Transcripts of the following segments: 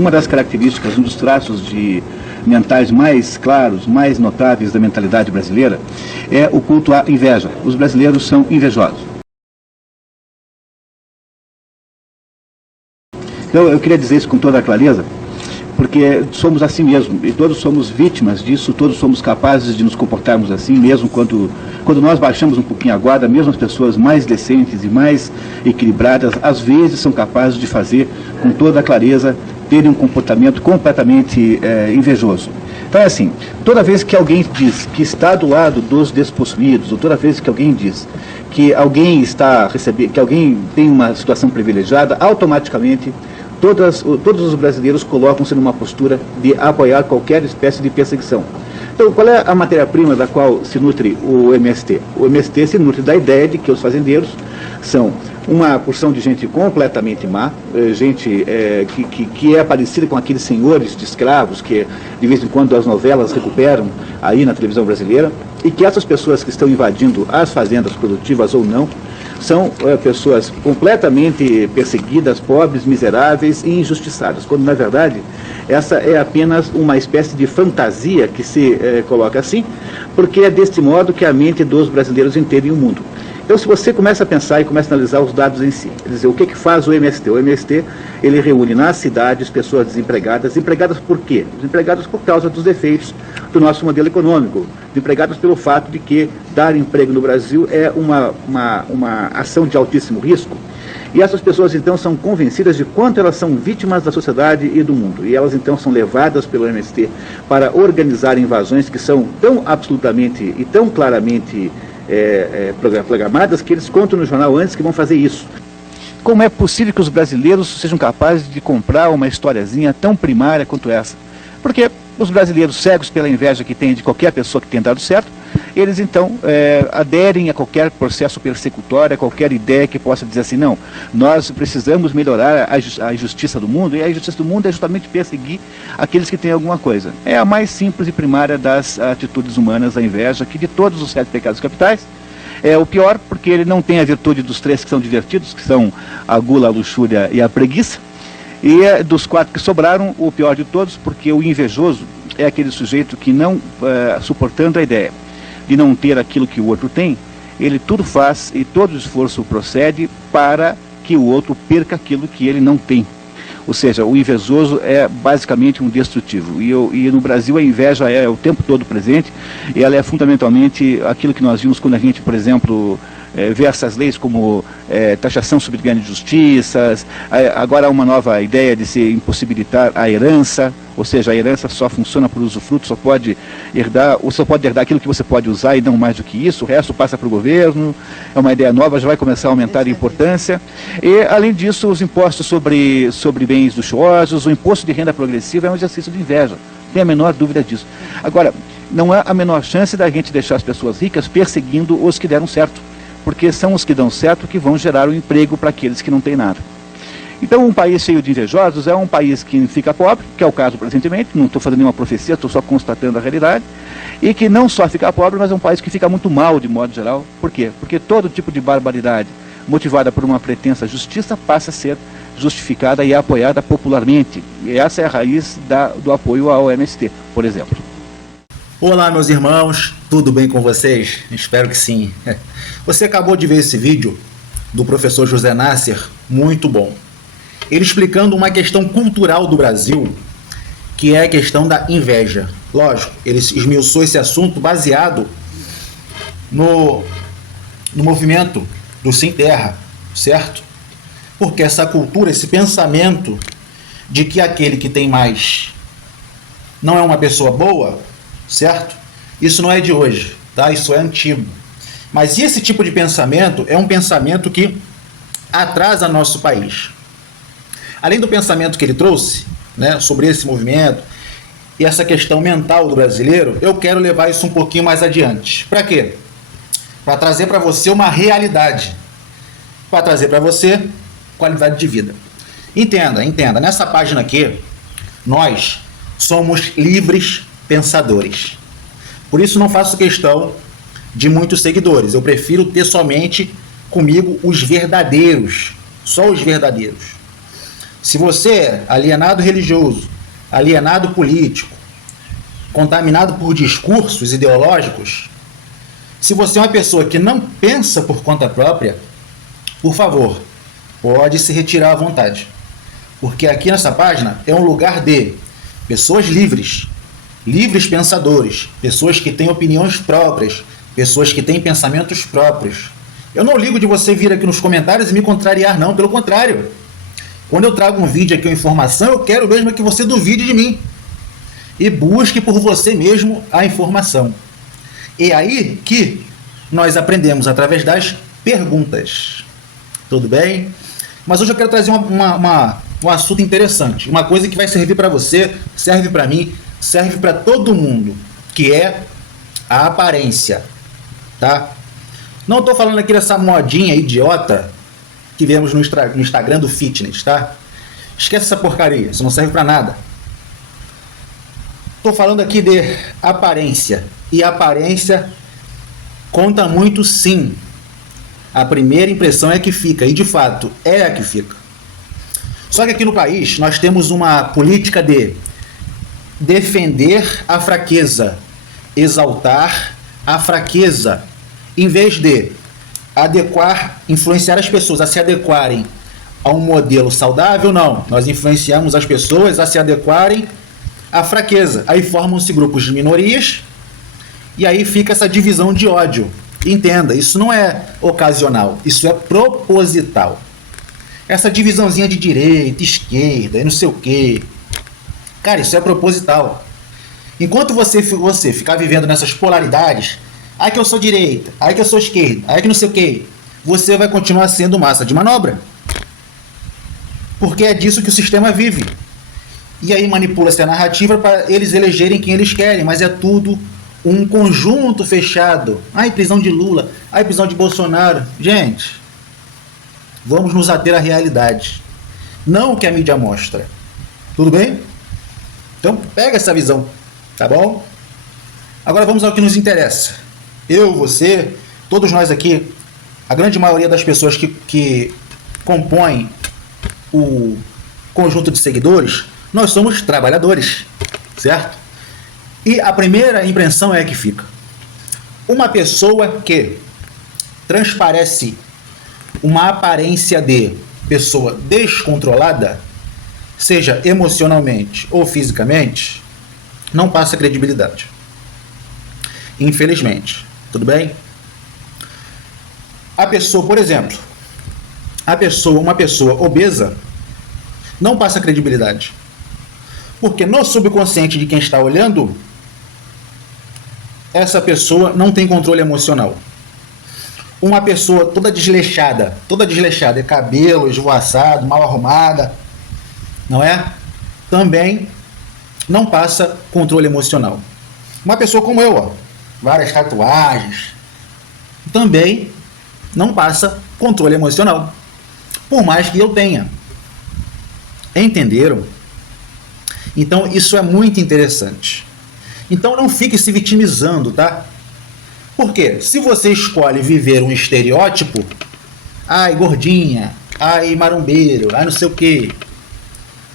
uma das características, um dos traços mentais mais claros, mais notáveis da mentalidade brasileira, é o culto à inveja. Os brasileiros são invejosos. Então, eu queria dizer isso com toda a clareza, porque somos assim mesmo, e todos somos vítimas disso, todos somos capazes de nos comportarmos assim, mesmo quando nós baixamos um pouquinho a guarda, mesmo as pessoas mais decentes e mais equilibradas, às vezes são capazes de fazer com toda a clareza, terem um comportamento completamente invejoso. Então é assim, toda vez que alguém diz que está do lado dos despossuídos, ou toda vez que alguém diz que alguém que alguém tem uma situação privilegiada, automaticamente todos os brasileiros colocam-se numa postura de apoiar qualquer espécie de perseguição. Então, qual é a matéria-prima da qual se nutre o MST? O MST se nutre da ideia de que os fazendeiros são uma porção de gente completamente má, gente que é parecida com aqueles senhores de escravos que de vez em quando as novelas recuperam aí na televisão brasileira, e que essas pessoas que estão invadindo as fazendas produtivas ou não, são pessoas completamente perseguidas, pobres, miseráveis e injustiçadas, quando na verdade essa é apenas uma espécie de fantasia que se coloca assim, porque é deste modo que a mente dos brasileiros entende o mundo. Então, se você começa a pensar e começa a analisar os dados em si, quer dizer, o que faz o MST? O MST, ele reúne nas cidades pessoas desempregadas. Desempregadas por quê? Desempregadas por causa dos defeitos do nosso modelo econômico. Desempregadas pelo fato de que dar emprego no Brasil é uma ação de altíssimo risco. E essas pessoas, então, são convencidas de quanto elas são vítimas da sociedade e do mundo. E elas, então, são levadas pelo MST para organizar invasões que são tão absolutamente e tão claramente programadas, que eles contam no jornal antes que vão fazer isso. Como é possível que os brasileiros sejam capazes de comprar uma historiazinha tão primária quanto essa? Porque os brasileiros, cegos pela inveja que têm de qualquer pessoa que tenha dado certo, eles então aderem a qualquer processo persecutório, a qualquer ideia que possa dizer assim, não, nós precisamos melhorar a justiça do mundo, e a justiça do mundo é justamente perseguir aqueles que têm alguma coisa. É a mais simples e primária das atitudes humanas, a inveja, que de todos os 7 pecados capitais, é o pior, porque ele não tem a virtude dos 3 que são divertidos, que são a gula, a luxúria e a preguiça. E dos 4 que sobraram, o pior de todos, porque o invejoso é aquele sujeito que não, suportando a ideia de não ter aquilo que o outro tem, ele tudo faz e todo esforço procede para que o outro perca aquilo que ele não tem. Ou seja, o invejoso é basicamente um destrutivo. E no Brasil a inveja é o tempo todo presente, e ela é fundamentalmente aquilo que nós vimos quando a gente, por exemplo, vê essas leis como taxação sobre grandes justiças. Agora há uma nova ideia de se impossibilitar a herança, ou seja, a herança só funciona por usufruto, só pode herdar aquilo que você pode usar e não mais do que isso, o resto passa para o governo. É uma ideia nova, já vai começar a aumentar em importância. E, além disso, os impostos sobre bens luxuosos, o imposto de renda progressiva é um exercício de inveja, não tem a menor dúvida disso. Agora, não há a menor chance da gente deixar as pessoas ricas perseguindo os que deram certo, porque são os que dão certo que vão gerar o emprego para aqueles que não têm nada. Então, um país cheio de invejosos é um país que fica pobre, que é o caso presentemente, não estou fazendo nenhuma profecia, estou só constatando a realidade, e que não só fica pobre, mas é um país que fica muito mal de modo geral. Por quê? Porque todo tipo de barbaridade motivada por uma pretensa justiça passa a ser justificada e apoiada popularmente. E essa é a raiz do apoio ao MST, por exemplo. Olá, meus irmãos, tudo bem com vocês? Espero que sim. Você acabou de ver esse vídeo do professor José Nasser, muito bom. Ele explicando uma questão cultural do Brasil, que é a questão da inveja. Lógico, ele esmiuçou esse assunto baseado no movimento do Sem Terra, certo? Porque essa cultura, esse pensamento de que aquele que tem mais não é uma pessoa boa, certo? Isso não é de hoje, tá? Isso é antigo. Mas esse tipo de pensamento é um pensamento que atrasa nosso país. Além do pensamento que ele trouxe, né, sobre esse movimento e essa questão mental do brasileiro, eu quero levar isso um pouquinho mais adiante. Para quê? Para trazer para você uma realidade. Para trazer para você qualidade de vida. Entenda. Nessa página aqui, nós somos livres pensadores. Por isso não faço questão de muitos seguidores. Eu prefiro ter somente comigo os verdadeiros. Só os verdadeiros. Se você é alienado religioso, alienado político, contaminado por discursos ideológicos, se você é uma pessoa que não pensa por conta própria, por favor, pode se retirar à vontade. Porque aqui nessa página é um lugar de pessoas livres, livres pensadores, pessoas que têm opiniões próprias, pessoas que têm pensamentos próprios. Eu não ligo de você vir aqui nos comentários e me contrariar, não, pelo contrário. Quando eu trago um vídeo aqui, uma informação, eu quero mesmo que você duvide de mim e busque por você mesmo a informação. E aí que nós aprendemos através das perguntas. Tudo bem? Mas hoje eu quero trazer um assunto interessante, uma coisa que vai servir para você, serve para mim, serve para todo mundo, que é a aparência, tá? Não estou falando aqui dessa modinha idiota que vemos no Instagram do fitness, tá? Esquece essa porcaria, isso não serve para nada. Estou falando aqui de aparência, e a aparência conta muito, sim. A primeira impressão é que fica, e de fato é a que fica. Só que aqui no país nós temos uma política de defender a fraqueza, exaltar a fraqueza, em vez de adequar, influenciar as pessoas a se adequarem a um modelo saudável. Não, nós influenciamos as pessoas a se adequarem à fraqueza. Aí formam-se grupos de minorias e aí fica essa divisão de ódio. Entenda, isso não é ocasional, isso é proposital. Essa divisãozinha de direita, esquerda e não sei o quê. Cara, isso é proposital. Enquanto você ficar vivendo nessas polaridades, aí que eu sou direita, aí que eu sou esquerda, aí que não sei o quê, você vai continuar sendo massa de manobra. Porque é disso que o sistema vive. E aí manipula-se a narrativa para eles elegerem quem eles querem, mas é tudo um conjunto fechado. Ai, prisão de Lula, ai, prisão de Bolsonaro. Gente, vamos nos ater à realidade, não o que a mídia mostra. Tudo bem? Então pega essa visão, tá bom? Agora vamos ao que nos interessa. Eu, você, todos nós aqui, a grande maioria das pessoas que compõem o conjunto de seguidores, nós somos trabalhadores, certo? E a primeira impressão é a que fica. Uma pessoa que transparece uma aparência de pessoa descontrolada, seja emocionalmente ou fisicamente, não passa credibilidade. Infelizmente. Tudo bem? A pessoa, por exemplo, uma pessoa obesa não passa credibilidade. Porque no subconsciente de quem está olhando, essa pessoa não tem controle emocional. Uma pessoa toda desleixada, cabelo esvoaçado, mal arrumada, não é? Também não passa controle emocional. Uma pessoa como eu, ó, várias tatuagens, também não passa controle emocional, por mais que eu tenha. Entenderam? Então isso é muito interessante. Então não fique se vitimizando, tá? Porque se você escolhe viver um estereótipo, ai gordinha, ai marombeiro, ai não sei o quê,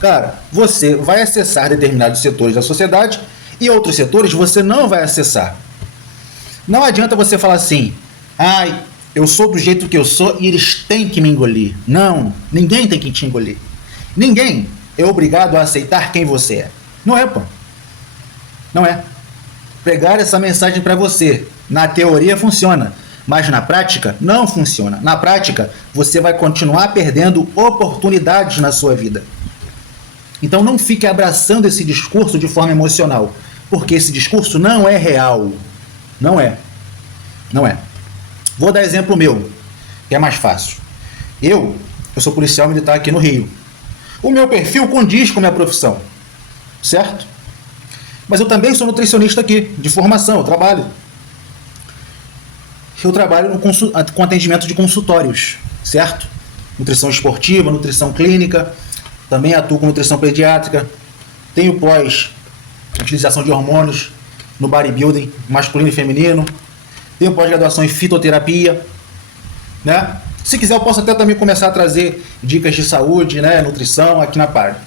cara, você vai acessar determinados setores da sociedade e outros setores você não vai acessar. Não adianta você falar assim, ai, eu sou do jeito que eu sou e eles têm que me engolir. Não, ninguém tem que te engolir. Ninguém é obrigado a aceitar quem você é. Não é, pô. Não é. Pegar essa mensagem para você, na teoria funciona, mas na prática não funciona. Na prática, você vai continuar perdendo oportunidades na sua vida. Então não fique abraçando esse discurso de forma emocional, porque esse discurso não é real. Não é. Não é. Vou dar exemplo meu, que é mais fácil. Eu sou policial militar aqui no Rio. O meu perfil condiz com a minha profissão, certo? Mas eu também sou nutricionista aqui, de formação, eu trabalho com atendimento de consultórios, certo? Nutrição esportiva, nutrição clínica, também atuo com nutrição pediátrica, tenho utilização de hormônios no bodybuilding masculino e feminino, tenho pós-graduação em fitoterapia, né? Se quiser, eu posso até também começar a trazer dicas de saúde, né, nutrição aqui na página.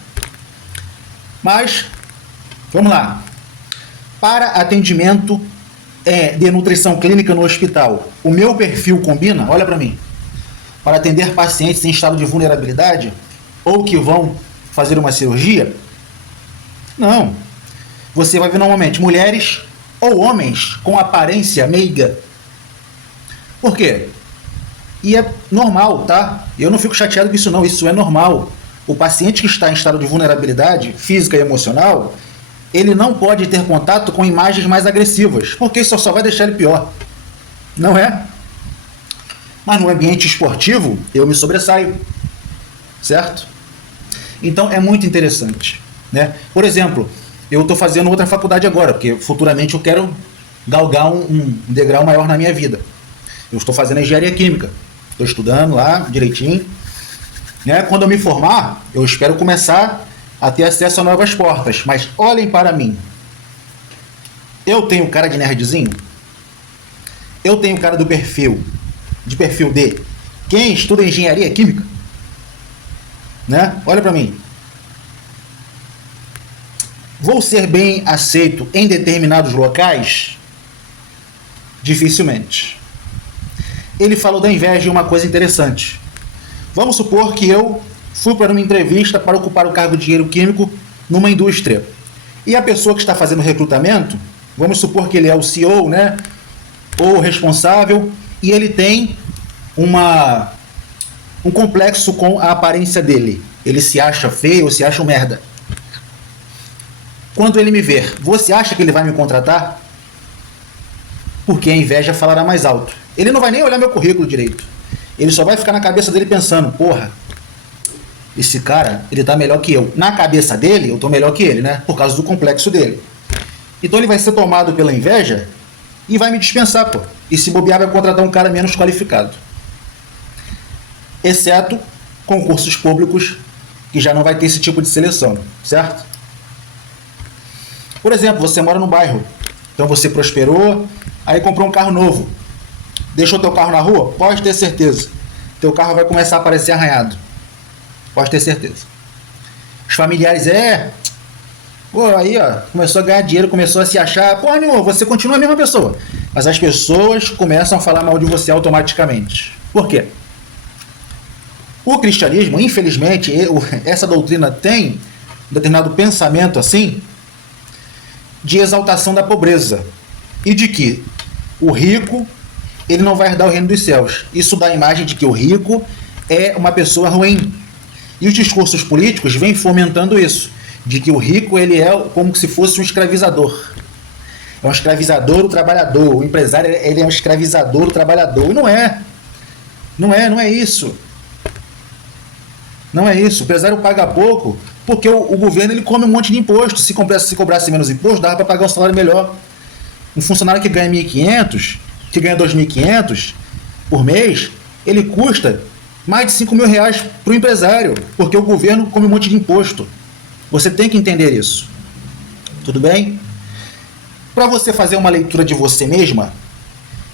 Mas, vamos lá. Para atendimento de nutrição clínica no hospital, o meu perfil combina? Olha para mim. Para atender pacientes em estado de vulnerabilidade ou que vão fazer uma cirurgia? Não. Você vai ver normalmente mulheres ou homens com aparência meiga. Por quê? E é normal, tá? Eu não fico chateado com isso não, isso é normal. O paciente que está em estado de vulnerabilidade física e emocional, ele não pode ter contato com imagens mais agressivas, porque isso só vai deixar ele pior. Não é? Mas no ambiente esportivo, eu me sobressaio. Certo? Então é muito interessante, né? Por exemplo, eu estou fazendo outra faculdade agora, porque futuramente eu quero galgar um degrau maior na minha vida. Eu estou fazendo engenharia química. Estou estudando lá direitinho. Né? Quando eu me formar, eu espero começar a ter acesso a novas portas. Mas olhem para mim. Eu tenho cara de nerdzinho? Eu tenho cara de perfil D. Quem estuda engenharia química? Né? Olha para mim. Vou ser bem aceito em determinados locais? Dificilmente. Ele falou da inveja e uma coisa interessante. Vamos supor que eu fui para uma entrevista para ocupar o cargo de engenheiro químico numa indústria. E a pessoa que está fazendo o recrutamento, vamos supor que ele é o CEO, né? Ou o responsável, e ele tem um complexo com a aparência dele. Ele se acha feio ou se acha um merda. Quando ele me ver, você acha que ele vai me contratar? Porque a inveja falará mais alto. Ele não vai nem olhar meu currículo direito. Ele só vai ficar na cabeça dele pensando, porra, esse cara, ele tá melhor que eu. Na cabeça dele, eu tô melhor que ele, né? Por causa do complexo dele. Então ele vai ser tomado pela inveja e vai me dispensar, pô. E se bobear, vai contratar um cara menos qualificado. Exceto concursos públicos, que já não vai ter esse tipo de seleção, certo? Por exemplo, você mora no bairro. Então você prosperou, aí comprou um carro novo. Deixou teu carro na rua? Pode ter certeza. Teu carro vai começar a aparecer arranhado. Pode ter certeza. Os familiares, pô, aí, ó, começou a ganhar dinheiro, começou a se achar. Porra nenhuma, você continua a mesma pessoa. Mas as pessoas começam a falar mal de você automaticamente. Por quê? O cristianismo, infelizmente, essa doutrina tem um determinado pensamento assim, de exaltação da pobreza. E de que o rico, ele não vai herdar o reino dos céus. Isso dá a imagem de que o rico é uma pessoa ruim. E os discursos políticos vêm fomentando isso, de que o rico, ele é como se fosse um escravizador. É um escravizador do trabalhador. O empresário, ele é um escravizador do trabalhador. E não é. Não é isso. Não é isso. O empresário paga pouco porque o governo, ele come um monte de imposto. Se cobrasse menos imposto, dava para pagar um salário melhor. Um funcionário que ganha 1.500, que ganha 2.500 por mês, ele custa mais de 5 mil reais para o empresário, porque o governo come um monte de imposto. Você tem que entender isso. Tudo bem? Para você fazer uma leitura de você mesma,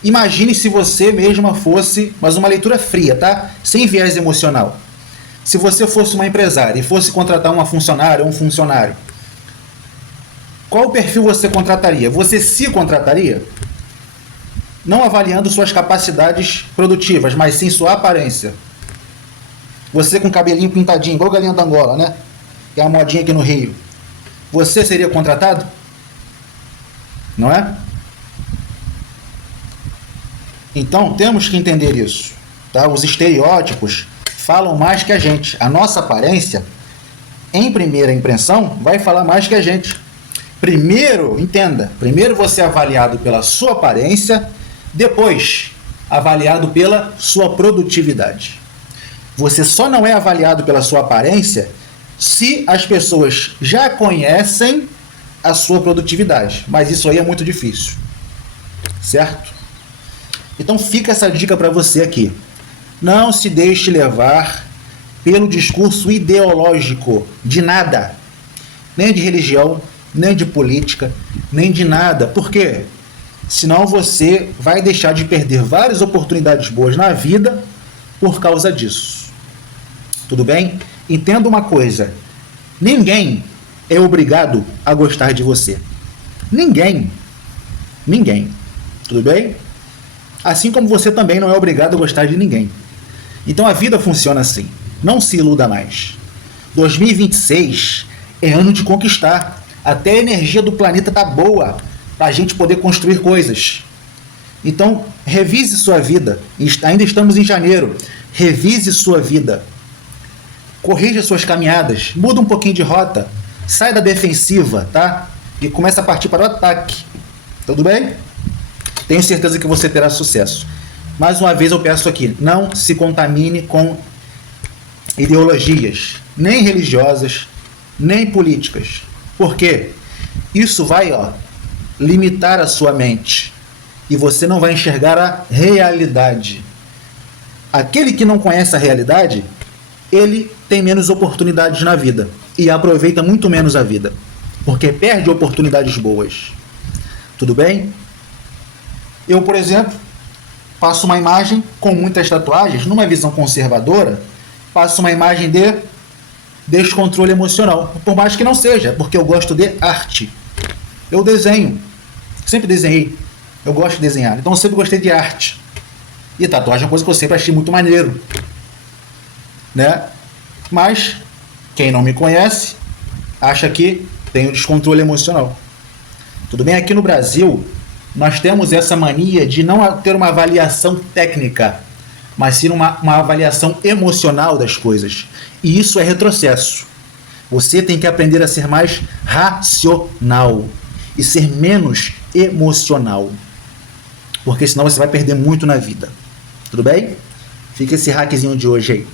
imagine se você mesma fosse, mas uma leitura fria, tá? Sem viés emocional. Se você fosse uma empresária e fosse contratar uma funcionária ou um funcionário, qual perfil você contrataria? Você se contrataria? Não avaliando suas capacidades produtivas, mas sim sua aparência. Você com cabelinho pintadinho, igual galinha da Angola, né? Que é uma modinha aqui no Rio. Você seria contratado? Não é? Então, temos que entender isso. Tá? Os estereótipos falam mais que a gente. A nossa aparência, em primeira impressão, vai falar mais que a gente. Primeiro, entenda, primeiro você é avaliado pela sua aparência, depois avaliado pela sua produtividade. Você só não é avaliado pela sua aparência se as pessoas já conhecem a sua produtividade. Mas isso aí é muito difícil. Certo? Então fica essa dica para você aqui. Não se deixe levar pelo discurso ideológico de nada. Nem de religião, nem de política, nem de nada. Por quê? Senão você vai deixar de perder várias oportunidades boas na vida por causa disso. Tudo bem? Entenda uma coisa. Ninguém é obrigado a gostar de você. Ninguém. Ninguém. Tudo bem? Assim como você também não é obrigado a gostar de ninguém. Então a vida funciona assim. Não se iluda mais. 2026 é ano de conquistar. Até a energia do planeta tá boa para a gente poder construir coisas. Então, revise sua vida. Ainda estamos em janeiro. Revise sua vida. Corrija suas caminhadas. Muda um pouquinho de rota. Sai da defensiva, tá? E começa a partir para o ataque. Tudo bem? Tenho certeza que você terá sucesso. Mais uma vez eu peço aqui, não se contamine com ideologias, nem religiosas, nem políticas. Por quê? Isso vai, limitar a sua mente. E você não vai enxergar a realidade. Aquele que não conhece a realidade, ele tem menos oportunidades na vida. E aproveita muito menos a vida. Porque perde oportunidades boas. Tudo bem? Eu, por exemplo, passo uma imagem com muitas tatuagens, numa visão conservadora, passo uma imagem de descontrole emocional. Por mais que não seja, porque eu gosto de arte. Eu desenho. Sempre desenhei. Eu gosto de desenhar. Então eu sempre gostei de arte. E tatuagem é uma coisa que eu sempre achei muito maneiro. Né? Mas, quem não me conhece, acha que tenho descontrole emocional. Tudo bem? Aqui no Brasil, nós temos essa mania de não ter uma avaliação técnica, mas sim uma avaliação emocional das coisas. E isso é retrocesso. Você tem que aprender a ser mais racional e ser menos emocional. Porque senão você vai perder muito na vida. Tudo bem? Fica esse hackzinho de hoje aí.